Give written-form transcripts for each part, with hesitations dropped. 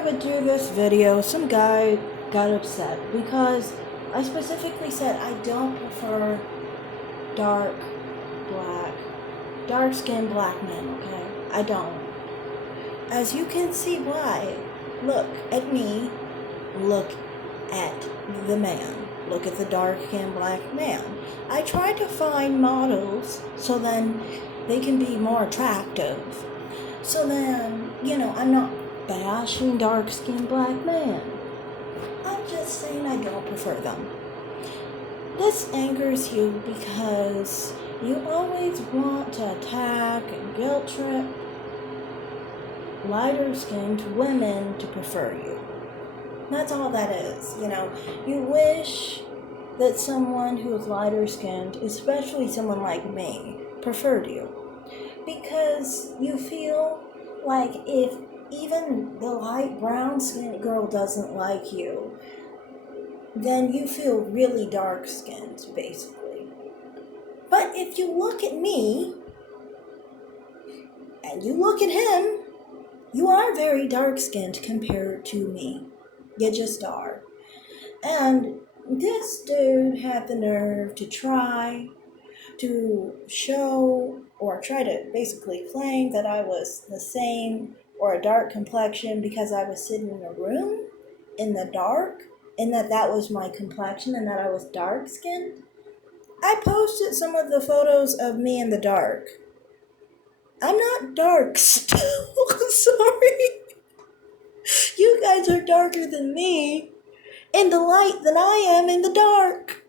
would do this video, some guy got upset because I specifically said I don't prefer dark black, dark skinned black men, okay? I don't. As you can see why, look at me, look at the man, look at the dark skinned black man. I try to find models so then they can be more attractive. So then, I'm not bashing dark-skinned black men. I'm just saying I don't prefer them. This angers you because you always want to attack and guilt trip lighter-skinned women to prefer you. That's all that is, You wish that someone who is lighter-skinned, especially someone like me, preferred you. Because you feel like if even the light brown skinned girl doesn't like you, then you feel really dark skinned, basically. But if you look at me and you look at him, you are very dark skinned compared to me. You just are. And this dude had the nerve to try to show or try to basically claim that I was the same or a dark complexion because I was sitting in a room in the dark and that was my complexion and that I was dark skinned. I posted some of the photos of me in the dark. I'm not dark still. Sorry. You guys are darker than me in the light than I am in the dark.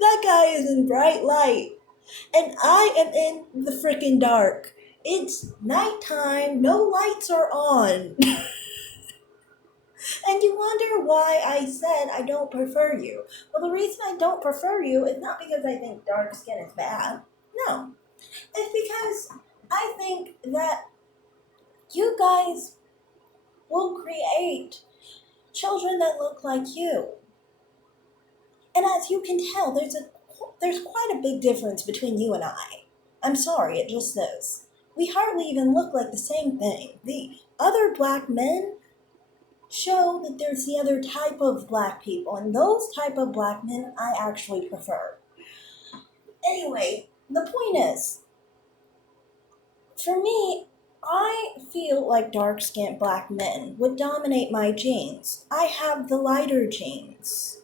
That guy is in bright light. And I am in the freaking dark. It's nighttime. No lights are on. And you wonder why I said I don't prefer you. Well, the reason I don't prefer you is not because I think dark skin is bad. No. It's because I think that you guys will create children that look like you. And as you can tell, there's quite a big difference between you and I. I'm sorry, it just is. We hardly even look like the same thing. The other black men show that there's the other type of black people, and those type of black men I actually prefer. Anyway, the point is, for me, I feel like dark-skinned black men would dominate my genes. I have the lighter genes.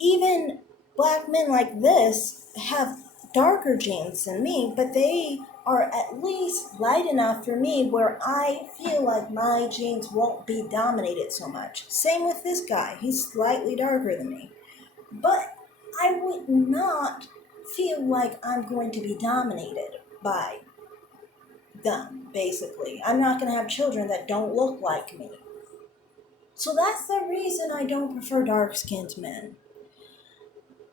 Even black men like this have darker genes than me, but they are at least light enough for me where I feel like my genes won't be dominated so much. Same with this guy. He's slightly darker than me. But I would not feel like I'm going to be dominated by them, basically. I'm not going to have children that don't look like me. So that's the reason I don't prefer dark-skinned men.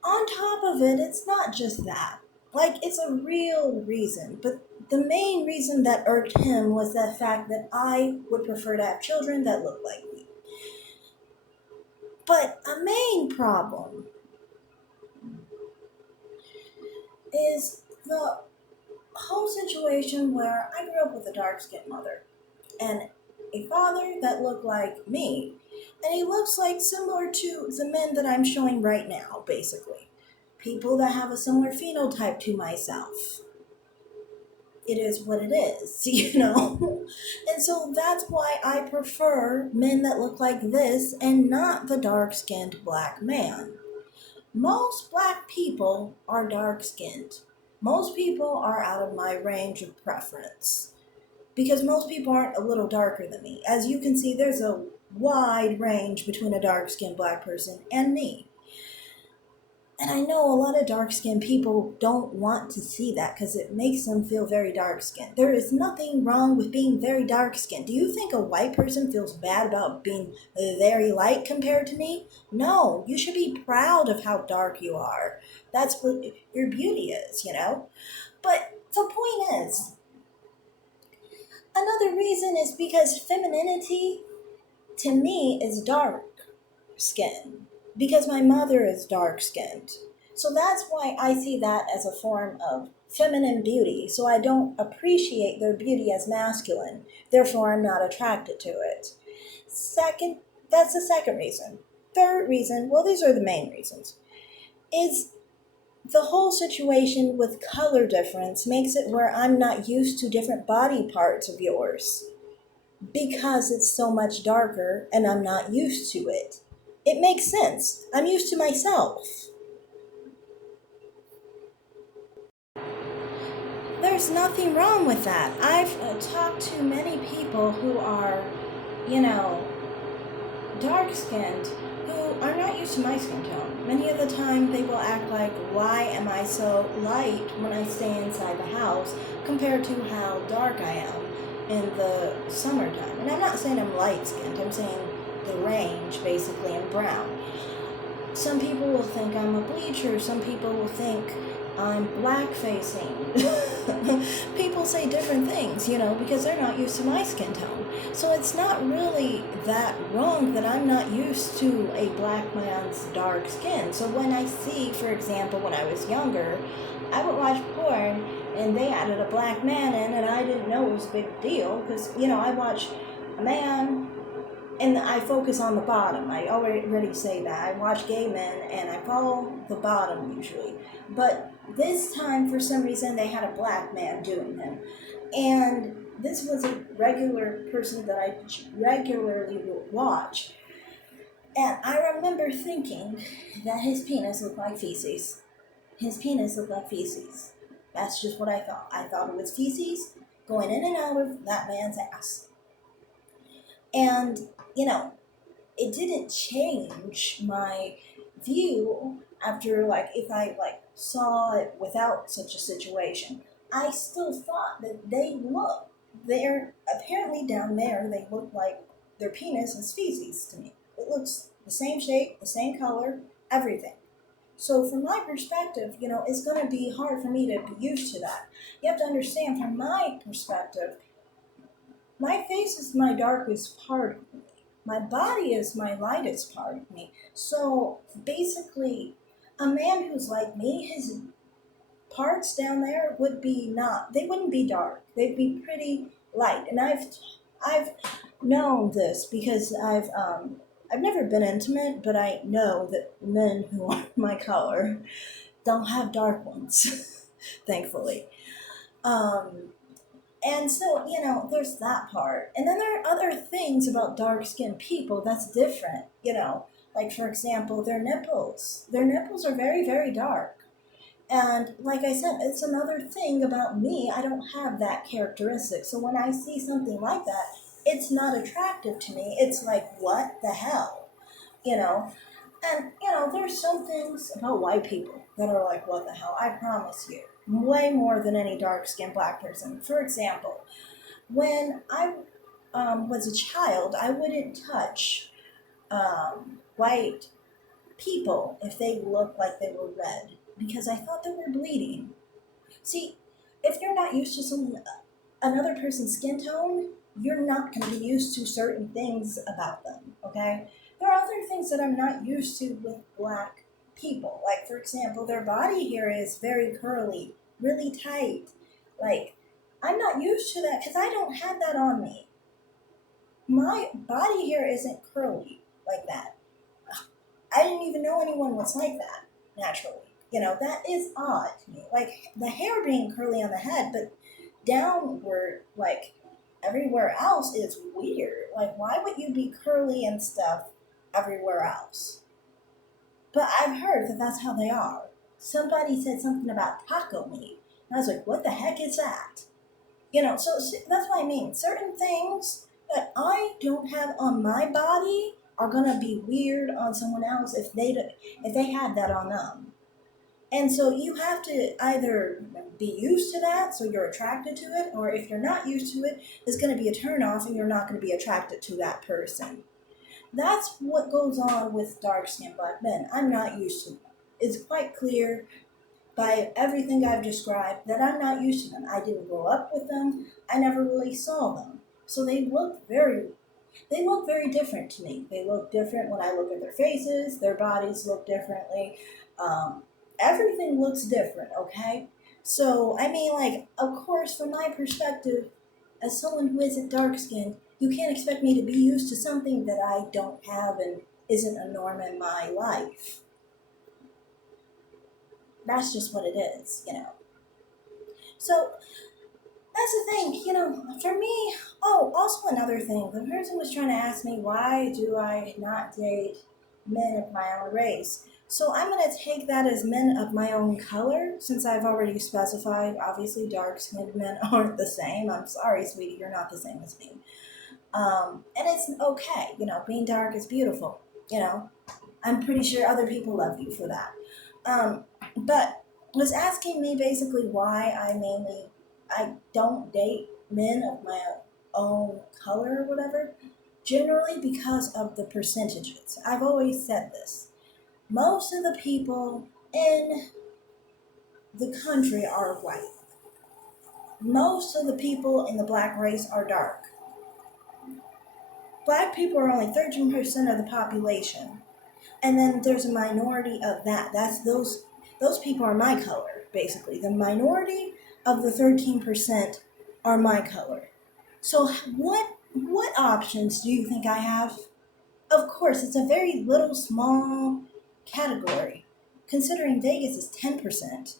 On top of it, it's not just that. Like, it's a real reason. But the main reason that irked him was the fact that I would prefer to have children that look like me. But a main problem is the whole situation where I grew up with a dark-skinned mother and a father that looked like me. And he looks like similar to the men that I'm showing right now, basically. People that have a similar phenotype to myself. It is what it is, And so that's why I prefer men that look like this and not the dark-skinned black man. Most black people are dark-skinned. Most people are out of my range of preference. Because most people aren't a little darker than me. As you can see, there's a wide range between a dark-skinned black person and me. And I know a lot of dark-skinned people don't want to see that because it makes them feel very dark-skinned. There is nothing wrong with being very dark-skinned. Do you think a white person feels bad about being very light compared to me? No, you should be proud of how dark you are. That's what your beauty is, But the point is, another reason is because femininity, to me, is dark skin. Because my mother is dark-skinned. So that's why I see that as a form of feminine beauty, so I don't appreciate their beauty as masculine. Therefore, I'm not attracted to it. Second, that's the second reason. Third reason, well, these are the main reasons, is the whole situation with color difference makes it where I'm not used to different body parts of yours because it's so much darker and I'm not used to it. It makes sense. I'm used to myself. There's nothing wrong with that. I've talked to many people who are, you know, dark skinned who are not used to my skin tone. Many of the time they will act like, why am I so light when I stay inside the house compared to how dark I am in the summertime? And I'm not saying I'm light skinned, I'm saying the range basically in brown. Some people will think I'm a bleacher, some people will think I'm black facing. People say different things, because they're not used to my skin tone. So it's not really that wrong that I'm not used to a black man's dark skin. So when I see, for example, when I was younger, I would watch porn and they added a black man in and I didn't know it was a big deal because, I watch a man and I focus on the bottom. I already say that. I watch gay men and I follow the bottom usually. But this time, for some reason, they had a black man doing him. And this was a regular person that I regularly would watch. And I remember thinking that his penis looked like feces. His penis looked like feces. That's just what I thought. I thought it was feces going in and out of that man's ass. And, it didn't change my view after, if I, saw it without such a situation. I still thought that they're apparently down there, they look like their penis is feces to me. It looks the same shape, the same color, everything. So from my perspective, it's going to be hard for me to be used to that. You have to understand, from my perspective, my face is my darkest part of me. My body is my lightest part of me. So basically, a man who's like me, his parts down there they wouldn't be dark. They'd be pretty light. And I've known this because I've never been intimate, but I know that men who are my color don't have dark ones, thankfully. Um, and so, there's that part. And then there are other things about dark skinned people that's different, Like, for example, their nipples. Their nipples are very, very dark. And like I said, it's another thing about me. I don't have that characteristic. So when I see something like that, it's not attractive to me. It's like, what the hell? You know? And, there's some things about white people that are like, what the hell? I promise you. Way more than any dark skinned black person. For example, when I was a child, I wouldn't touch white people if they looked like they were red because I thought they were bleeding. See, if you're not used to another person's skin tone, you're not going to be used to certain things about them, okay? There are other things that I'm not used to with black people. Like, for example, their body hair is very curly, really tight. Like, I'm not used to that because I don't have that on me. My body hair isn't curly like that. I didn't even know anyone was like that, naturally. That is odd to me. Like, the hair being curly on the head, but downward, like, everywhere else is weird. Like, why would you be curly and stuff everywhere else? But I've heard that that's how they are. Somebody said something about taco meat. And I was like, what the heck is that? So that's what I mean. Certain things that I don't have on my body are gonna be weird on someone else if they had that on them. And so you have to either be used to that, so you're attracted to it, or if you're not used to it, it's going to be a turnoff and you're not going to be attracted to that person. That's what goes on with dark skinned black men. I'm not used to them. It's quite clear by everything I've described that I'm not used to them. I didn't grow up with them. I never really saw them. So they look very different to me. They look different when I look at their faces, their bodies look differently. Um, Everything looks different, okay? So, I mean, like, of course, from my perspective, as someone who isn't dark skinned, you can't expect me to be used to something that I don't have and isn't a norm in my life. That's just what it is. So, that's the thing, for me. Oh, also another thing. The person was trying to ask me, why do I not date men of my own race? So I'm going to take that as men of my own color, since I've already specified, obviously, dark skinned men aren't the same. I'm sorry, sweetie, you're not the same as me. And it's okay, being dark is beautiful. You know, I'm pretty sure other people love you for that. Um, but was asking me basically why I don't date men of my own color or whatever. Generally because of the percentages. I've always said this. Most of the people in the country are white. Most of the people in the black race are dark. Black people are only 13% of the population. And then there's a minority of that. Those people are my color, basically. The minority of the 13% are my color. So what options do you think I have? Of course, it's a very little small category, considering Vegas is 10%.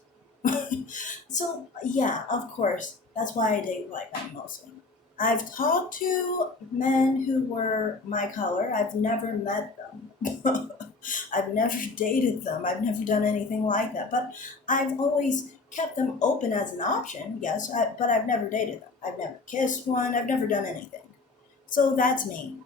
So yeah, of course, that's why I date black men mostly. I've talked to men who were my color. I've never met them. I've never dated them. I've never done anything like that. But I've always kept them open as an option, yes, but I've never dated them. I've never kissed one. I've never done anything. So that's me.